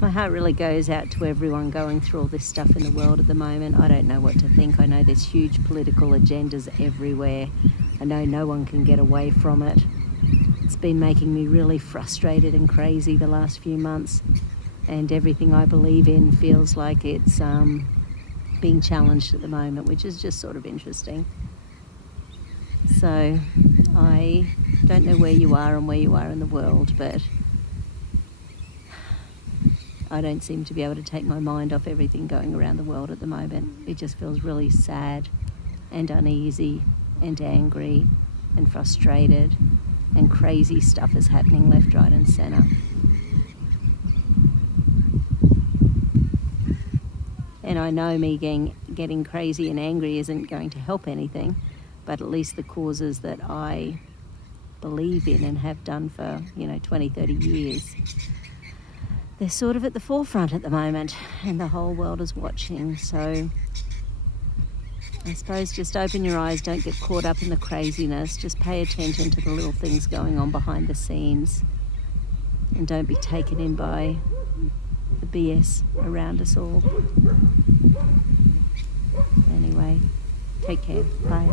My heart really goes out to everyone going through all this stuff in the world at the moment. I don't know what to think. I know there's huge political agendas everywhere. I know no one can get away from it. It's been making me really frustrated and crazy the last few months, and everything I believe in feels like it's being challenged at the moment, which is just sort of interesting. So I don't know where you are and where you are in the world, but I don't seem to be able to take my mind off everything going around the world at the moment. It just feels really sad and uneasy and angry and frustrated, and crazy stuff is happening left, right and centre. And I know me getting crazy and angry isn't going to help anything, but at least the causes that I believe in and have done for 20, 30 years, they're sort of at the forefront at the moment, and the whole world is watching. So I suppose just open your eyes, don't get caught up in the craziness, just pay attention to the little things going on behind the scenes, and don't be taken in by the BS around us all. Anyway, take care. Bye.